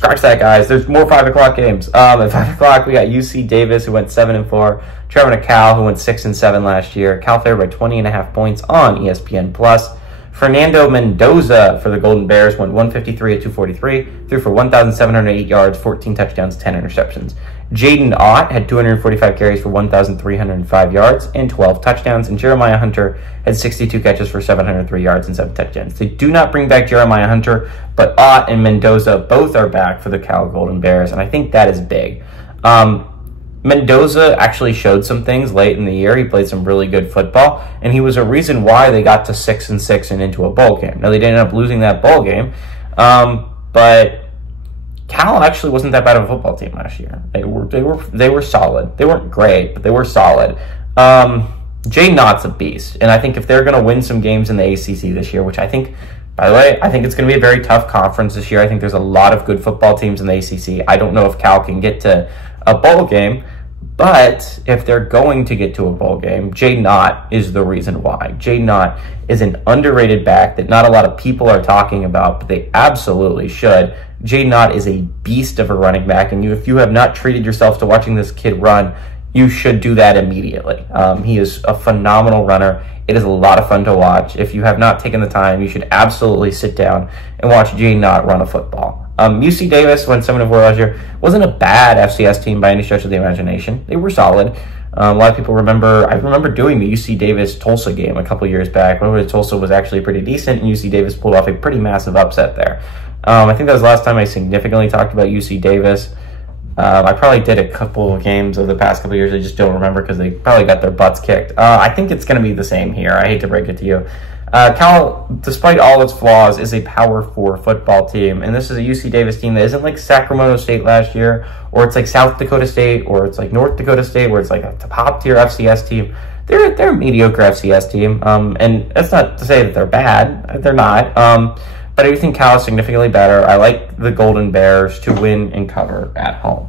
scratch that, guys. There's more 5 o'clock games. At 5 o'clock, we got UC Davis, who went 7-4. Trevor Cal, who went 6-7 last year. Cal favored by 20.5 points on ESPN+. Fernando Mendoza for the Golden Bears went 153 at 243, threw for 1,708 yards, 14 touchdowns, 10 interceptions. Jaden Ott had 245 carries for 1,305 yards and 12 touchdowns, and Jeremiah Hunter had 62 catches for 703 yards and 7 touchdowns. They do not bring back Jeremiah Hunter, but Ott and Mendoza both are back for the Cal Golden Bears, and I think that is big. Mendoza actually showed some things late in the year. He played some really good football, and he was a reason why they got to 6-6 and into a bowl game. Now, they did end up losing that bowl game, but Cal actually wasn't that bad of a football team last year. They were solid. They weren't great, but they were solid. Jaden Ott's a beast, and I think if they're going to win some games in the ACC this year, which I think, by the way, I think it's going to be a very tough conference this year. I think there's a lot of good football teams in the ACC. I don't know if Cal can get to a bowl game, but if they're going to get to a bowl game, Jaden Ott is the reason why. Jaden Ott is an underrated back that not a lot of people are talking about, but they absolutely should. Jaden Ott is a beast of a running back, and if you have not treated yourself to watching this kid run, you should do that immediately. He is a phenomenal runner. It is a lot of fun to watch. If you have not taken the time, you should absolutely sit down and watch Jaden Ott run a football. UC Davis went 7-4 last year. Wasn't a bad FCS team by any stretch of the imagination. They were solid. A lot of people remember, I remember doing the UC Davis-Tulsa game a couple years back when Tulsa was actually pretty decent, and UC Davis pulled off a pretty massive upset there. I think that was the last time I significantly talked about UC Davis. I probably did a couple of games over the past couple of years. I just don't remember because they probably got their butts kicked. I think it's going to be the same here. I hate to break it to you. Cal, despite all its flaws, is a Power 4 football team, and this is a UC Davis team that isn't like Sacramento State last year, or it's like South Dakota State, or it's like North Dakota State, where it's like a top-tier FCS team. They're a mediocre FCS team, and that's not to say that they're bad. They're not. But I do think Cal is significantly better. I like the Golden Bears to win and cover at home.